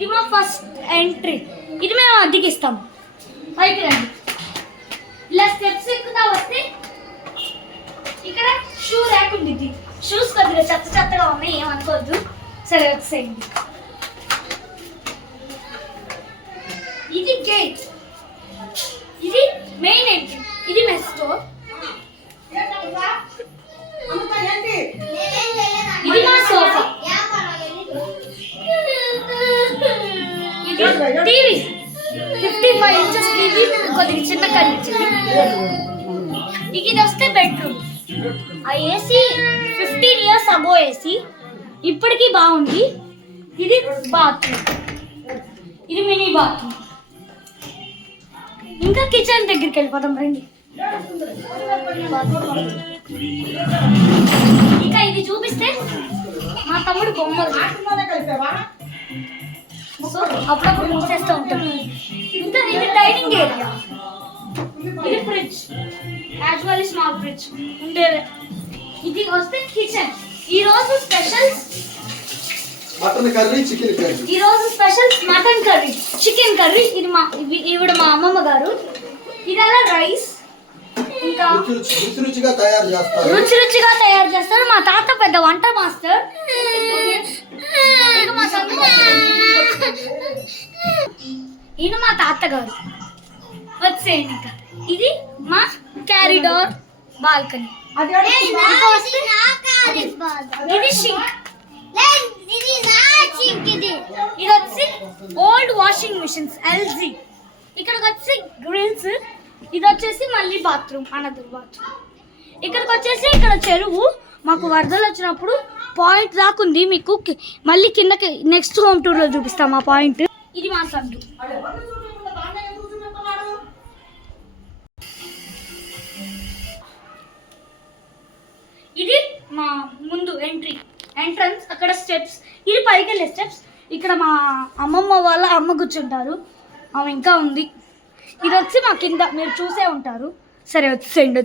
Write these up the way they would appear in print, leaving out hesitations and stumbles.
ఇది మా first entry. ఇది మేము అద్దెకిస్తాం. పైకి రండి. ఇలా స్టెప్స్ ఎక్కుతా వస్తే ఇక్కడ షూ ర్యాక్ ఉంది. షూస్ కొద్దిగా చెత్తగా ఉన్నాయి, ఏమనుకోవద్దు. సరే వచ్చేయండి. ఇది గేట్, ఇది మెయిన్ ఎంట్రీ, ఇది మెస్ స్టోర్, ఇది మా సోఫా, ఇది టీవీ 55 ఇంచెస్ టీవీ కొద్దిగా చిన్న కనిపించింది. ఇది వస్తే బెడ్రూమ్. ఆ ఏసీ 15 years అగో ఏసీ, ఇప్పటికీ బాగుంది. ఇది బాత్రూమ్, ఇది మినీ బాత్రూమ్. ఇంకా కిచెన్ దగ్గరికి వెళ్ళిపోతాం రండి. ఇంకా ఇది చూపిస్తే మా తమ్ముడు బొమ్మలు సో అప్పుడప్పుడు మూసేస్తూ ఉంటాం. ఇంకా ఇది డైనింగ్ ఏరియా, ఇది ఫ్రిడ్జ్, యాక్చువల్లీ స్మాల్ ఫ్రిడ్జ్ ఉండేది. ఇది వస్తే కిచెన్. ఈరోజు specials mutton curry, chicken curry. ఈరోజు specials mutton curry, chicken curry. ఈవిడ మా అమ్మమ్మ గారు. ఇదలా రైస్. ఇంకా రుచిగా తయారు చేస్తారు. మా తాత పెద్ద వంట మాస్టర్. ఈయన మా తాతగారు. వచ్చేయండి. ఇంకా ఇది మా క్యారిడార్ బాల్కనీ. ఇది షింక్. ఇది వచ్చి ఓల్డ్ వాషింగ్ మిషన్స్ LG. ఇక్కడికి వచ్చి గ్రిల్స్. ఇది వచ్చేసి మళ్ళీ బాత్రూమ్, అనదర్ బాత్రూమ్. ఇక్కడికి వచ్చేసి ఇక్కడ చెరువు. మాకు వరదలు వచ్చినప్పుడు పాయింట్ దాకుంది. మీకు మళ్ళీ కిందకి నెక్స్ట్ హోమ్ టూర్లో చూపిస్తాం ఆ పాయింట్. ఇది మా సందు. ఇది మా ముందు ఎంట్రన్స్. అక్కడ స్టెప్స్, ఇది పైకి వెళ్ళే స్టెప్స్. ఇక్కడ మా అమ్మమ్మ వాళ్ళ అమ్మ కూర్చుంటారు, ఆమె ఇంకా ఉంది. ఇది వచ్చి మా కింద మీరు చూసే ఉంటారు. సరే వచ్చేయండి.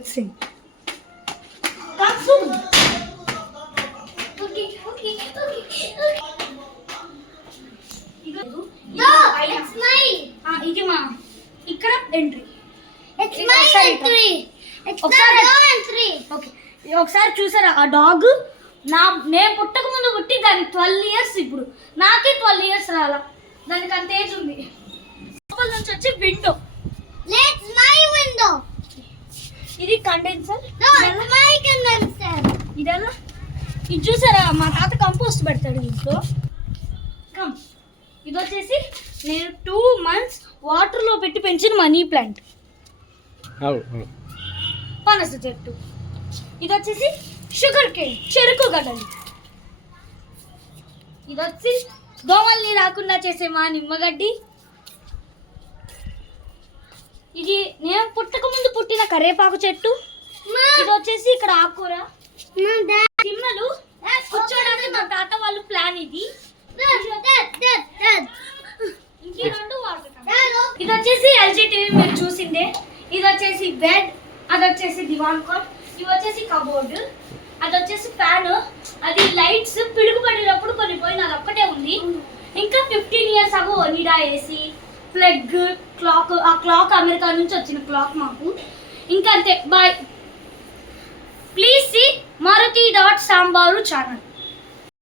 ఇది మా ఇక్కడ ఎంట్రీ. ఒకసారి చూసారా ఆ డాగ్? నేను పుట్టక ముందు పుట్టి దానికి 12 years. ఇప్పుడు నాకే 12 years రాలా, దానికి అంత ఏజ్ ఉంది. లోపల నుంచి వచ్చి విండో. ఇది కండెన్సర్. ఇదెలా ఇది చూసారా? మా తాత కంపోస్ట్ పెడతాడు ఇంట్లో. ఇది వచ్చేసి నేను 2 months వాటర్లో పెట్టి పెంచిన మనీ ప్లాంట్, పనస చెట్టు. ఇది వచ్చేసి షుగర్ కేన్, చెరుకు గడ్డలు. ఇది వచ్చి దోమల్ని రాకుండా చేసే మా నిమ్మగడ్డి. ఇది నేను పుట్టక ముందు పుట్టిన కరేపాకు చెట్టు. ఇది వచ్చేసి ఇక్కడ ఆకుకూర. తిమ్మలు కూర్చోడానికి మా తాత వాళ్ళు ప్లాన్. ఇది ఇది వచ్చేసి LG టీవీ మీరు చూసిందే. ఇది వచ్చేసి బెడ్, అది వచ్చేసి దివాన్ కాట్, ఇది వచ్చేసి కబోర్డ్, అది వచ్చేసి ఫ్యాన్. అది లైట్స్ పిడుగు పడినప్పుడు కొన్ని పోయిన అది ఒక్కటే ఉంది. ఇంకా 15 years ago Onida AC, plug, clock. ఆ క్లాక్ అమెరికా నుంచి వచ్చిన క్లాక్ మాకు. ఇంకా అంతే. Bye. Please see Maruti.Sambaru channel.